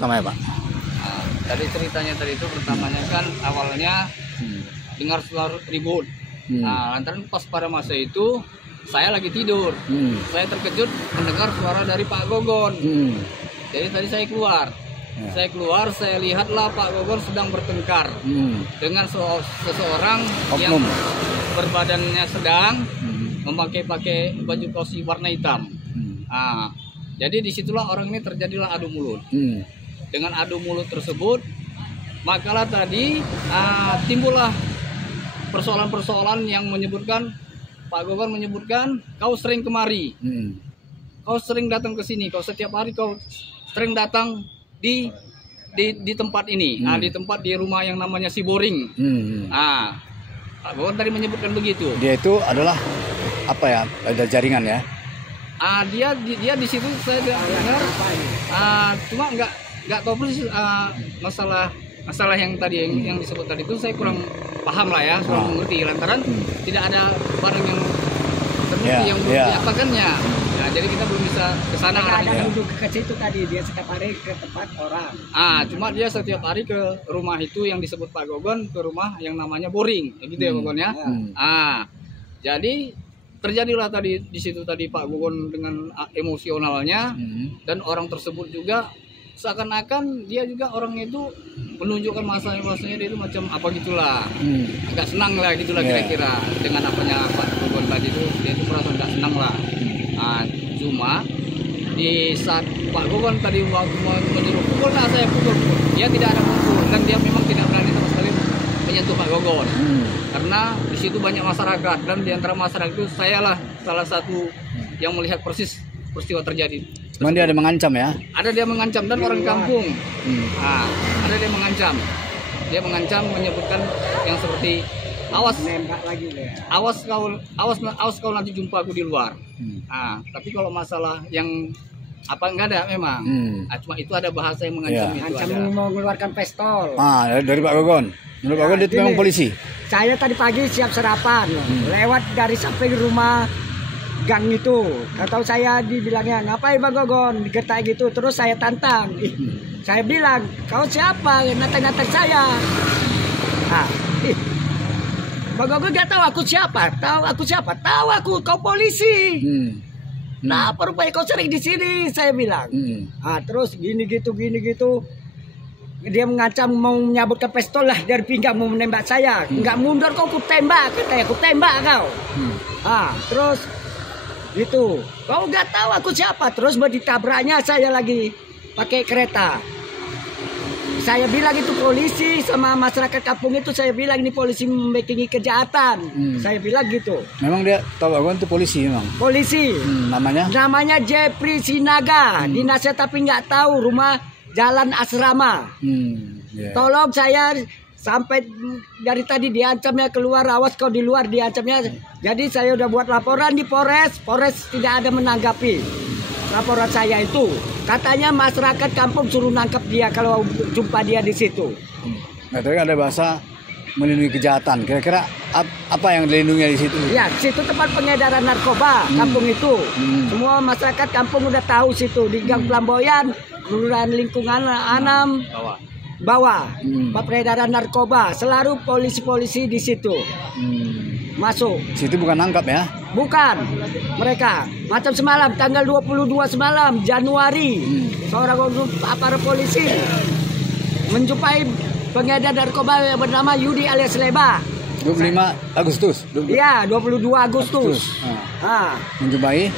sama ya Pak? Nah, tadi ceritanya tadi itu pertamanya kan awalnya dengar suara ribut. Nah, lantaran pas pada masa itu saya lagi tidur. Saya terkejut mendengar suara dari Pak Gogon. Jadi tadi saya keluar. Saya lihatlah Pak Gogon sedang bertengkar dengan seseorang yang berbadannya sedang memakai baju kosi warna hitam. Nah, jadi disitulah orang ini terjadilah adu mulut. Dengan adu mulut tersebut, makalah tadi timbullah persoalan-persoalan yang menyebutkan Pak Gogon menyebutkan kau sering kemari, kau sering datang ke sini, kau setiap hari kau sering datang di tempat ini, di tempat di rumah yang namanya si Boring. Pak Gogon tadi menyebutkan begitu. Dia itu adalah apa ya? Ada jaringan ya? Dia di situ saya dengar, cuma nggak tahu persis masalah yang tadi yang disebut tadi itu saya kurang paham lah ya, kurang mengerti lantaran tidak ada barang yang terbukti yang belum diapakannya. Nah, jadi kita belum bisa ke sana. Ada duduk ke situ tadi, dia setiap hari ke tempat orang. Cuma dia setiap hari ke rumah itu yang disebut Pak Gogon, ke rumah yang namanya Boring, gitu ya Gogon ya. Jadi terjadilah tadi di situ tadi Pak Gogon dengan emosionalnya dan orang tersebut juga seakan-akan dia juga orang itu menunjukkan masalahnya dia itu macam apa gitulah, agak senang lah gitulah kira-kira dengan apanya Pak Gogon tadi itu dia itu merasa agak senang lah. Cuma di saat Pak Gogon tadi waktu menyuruh pukul, saya pukul, dia tidak ada pukul dan dia memang tidak berani sama sekali menyentuh Pak Gogon karena di situ banyak masyarakat dan di antara masyarakat itu sayalah salah satu yang melihat persis peristiwa terjadi. Cuman dia ada mengancam ya? Ada dia mengancam dan orang kampung. Ada dia mengancam. Dia mengancam menyebutkan yang seperti awas nembak lagi deh. Awas kau nanti jumpa aku di luar. Tapi kalau masalah yang apa enggak ada memang. Cuma itu ada bahasa yang mengancam itu Ancam ada. mau mengeluarkan pistol. Dari Pak Gogon. Menurut Pak Gogon dia itu memang polisi. Saya tadi pagi siap sarapan, lewat dari samping rumah gang itu. Kata saya dibilangnya, ngapain Bang Gogon? Digetai gitu, terus saya tantang. Saya bilang, kau siapa? Nantang-nantang saya. Bang Gogon gak tahu aku siapa. Tahu aku siapa? Tahu aku, kau polisi. Nah, rupanya kau sering di sini, saya bilang. Terus gini gitu. Dia mengancam mau menyabutkan pistol lah dari pinggang mau menembak saya. Enggak mundur kau, ku tembak, katanya, ku tembak kau. Terus gitu, kau nggak tahu aku siapa. Terus mau ditabraknya saya lagi pakai kereta. Saya bilang itu polisi sama masyarakat kampung itu, saya bilang ini polisi membikingi kejahatan. Saya bilang gitu. Memang dia tahu Gogon itu polisi memang. Polisi. Namanya Jeffrey Sinaga. Dinasnya tapi nggak tahu rumah Jalan Asrama. Tolong saya. Sampai dari tadi diancamnya keluar, awas kau di luar diancamnya. Jadi saya udah buat laporan di Polres tidak ada menanggapi laporan saya itu. Katanya masyarakat kampung suruh nangkep dia kalau jumpa dia di situ. Nah, tapi ada bahasa melindungi kejahatan. Kira-kira apa yang dilindungi di situ? Ya, situ tempat pengedaran narkoba kampung itu. Semua masyarakat kampung udah tahu situ di Gang Flamboyan, Kelurahan Lingkungan Anam. Bawah peredaran narkoba, selalu polisi-polisi di situ masuk. Situ bukan nangkap ya? Bukan, mereka macam semalam tanggal 22 semalam Januari seorang aparat polisi menjumpai pengedar narkoba yang bernama Yudi alias Leba. 25 Agustus. Iya, 22 Agustus. Menjumpai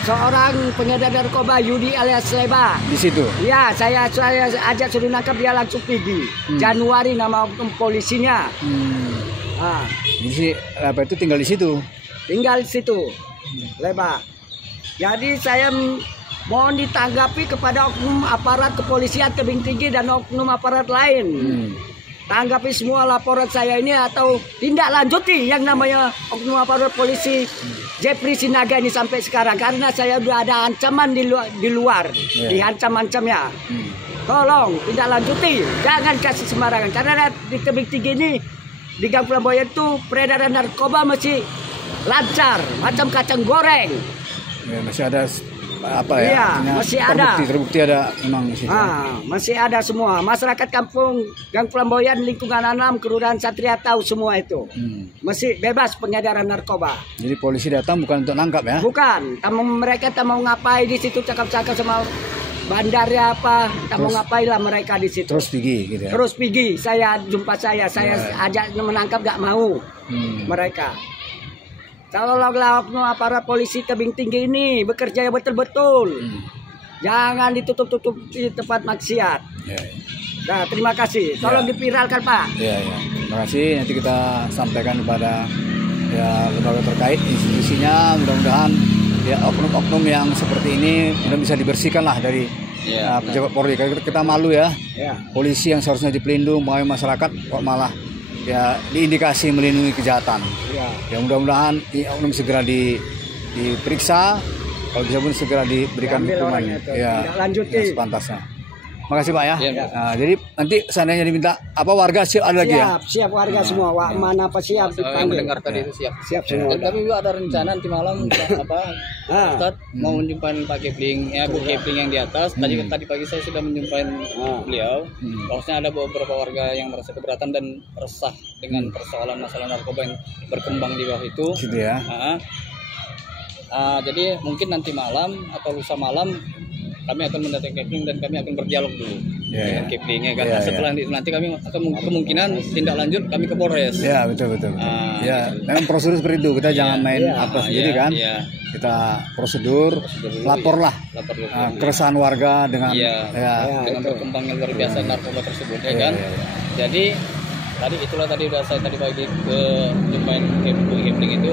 seorang pengedar narkoba Yudi alias Leba di situ. Ya, saya ajak suruh nangkap, dia langsung pergi. Januari nama polisinya. Jadi apa itu tinggal di situ? Tinggal di situ, Leba. Jadi saya mohon ditanggapi kepada oknum aparat kepolisian tebing tinggi dan oknum aparat lain. Tanggapi semua laporan saya ini atau tindak lanjuti yang namanya oknum aparat polisi Jeffrey Sinaga ini sampai sekarang, karena saya udah ada ancaman di luar, diancam-ancamnya. Tolong tindak lanjuti, jangan kasih sembarangan, karena di tebing tinggi ini di Gang Flamboyan itu peredaran narkoba masih lancar macam kacang goreng. Ya, masih ada apa ya? Iya, masih ada. Terbukti ada memang di situ. Masih ada semua. Masyarakat kampung Gang Flamboyan lingkungan 6 Kelurahan Satria tahu semua itu. Masih bebas pengedaran narkoba. Jadi polisi datang bukan untuk nangkap ya? Bukan, mereka tak mau ngapain di situ cakap-cakap sama bandarnya apa, tak mau ngapain lah mereka di situ. Terus pergi gitu ya? Terus pergi, saya jumpa saya ajak menangkap gak mau mereka. Kalau aparat polisi tebing tinggi ini bekerja betul-betul, jangan ditutup-tutup di tempat maksiat. Nah, terima kasih. Tolong dipiralkan Pak. Iya. Terima kasih. Nanti kita sampaikan kepada ya lembaga terkait institusinya. Mudah-mudahan ya oknum-oknum yang seperti ini bisa dibersihkan lah dari pejabat Polri. Kita malu ya. Polisi yang seharusnya dipelindung mengayomi masyarakat kok malah ya diindikasi melindungi kejahatan. Ya mudah-mudahan oknum segera diperiksa, kalau bisa pun segera diberikan hukuman ya sepantasnya. Makasih Pak ya. Nah, jadi nanti seandainya diminta apa warga siap ada lagi ya? Siap warga semua. Mana apa siap dipanggil. Mendengar tadi itu siap semua. Dan kami juga ada rencana nanti malam Ustaz mau menjumpai Pak Kepling, Bu Kepling yang di atas. Tadi pagi saya sudah menjumpai beliau. Bahwasanya ada beberapa warga yang merasa keberatan dan resah dengan persoalan masalah narkoba yang berkembang di bawah itu. Gitu ya. Jadi mungkin nanti malam atau lusa malam kami akan mendatangi Kepling dan kami akan berdialog dulu dengan Keplingnya kan. Setelah nanti kami akan kemungkinan tindak lanjut kami ke Polres. Ya betul. Memang prosedur seperti itu, kita jangan main apa sendiri kan. Kita prosedur laporlah keresahan warga dengan dengan berkembangnya luar biasa narkoba tersebut ya kan. Jadi tadi udah saya tadi pagi ke jumpain Kepling itu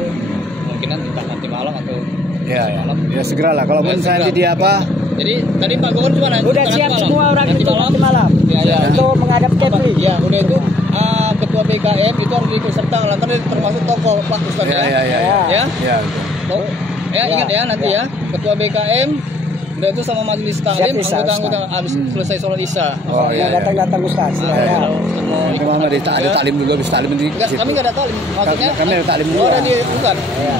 kemungkinan nanti malam atau malam. Ya segeralah kalaupun saya dia apa. Jadi tadi Pak Gubernur gimana? Udah siap semua orang itu nanti malam. Untuk menghadap Kepling. Ya, udah itu ketua BKM itu harus diikut serta lantaran termasuk tokoh Pak Ustaz ya. Ya, ingat ya nanti ya. Ketua BKM udah itu sama majelis taklim anggota habis selesai sholat Isya. Datang Ustaz. Gimana ada taklim dulu habis taklim nanti. Kami enggak ada taklim. Maksudnya kami ada taklim dulu. Ada di bukan.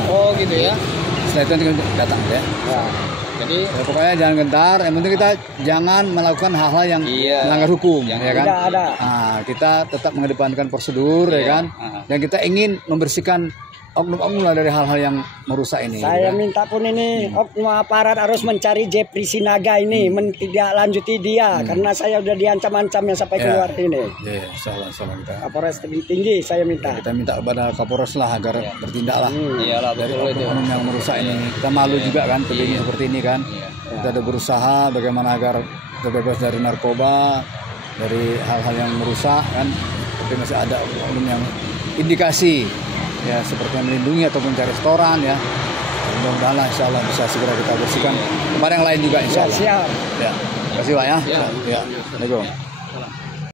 Oh gitu ya. Setelah itu nanti datang ya. Jadi pokoknya jangan gentar, yang penting kita jangan melakukan hal-hal yang melanggar hukum, ya kan? Nah, kita tetap mengedepankan prosedur, ya kan? Dan kita ingin membersihkan oknum-oknum dari hal-hal yang merusak ini. Saya minta pun ini oknum aparat harus mencari Jeffrey Sinaga ini, tidak lanjuti dia karena saya udah diancam-ancamnya sampai keluar ini. Salah kita. Kapolres lebih tinggi saya minta. Kita minta kepada Kapolres lah agar bertindak lah dari betul oknum yang merusak ini. Kita malu juga kan kejadian seperti ini kan. Kita ada berusaha bagaimana agar terbebas dari narkoba, dari hal-hal yang merusak kan. Tapi masih ada oknum yang indikasi ya seperti melindungi ataupun cari restoran ya. Mudah-mudahan insya Allah bisa segera kita bersihkan kepada yang lain juga insya Allah. Siap. Ya. Terima kasih Pak ya. Assalamualaikum.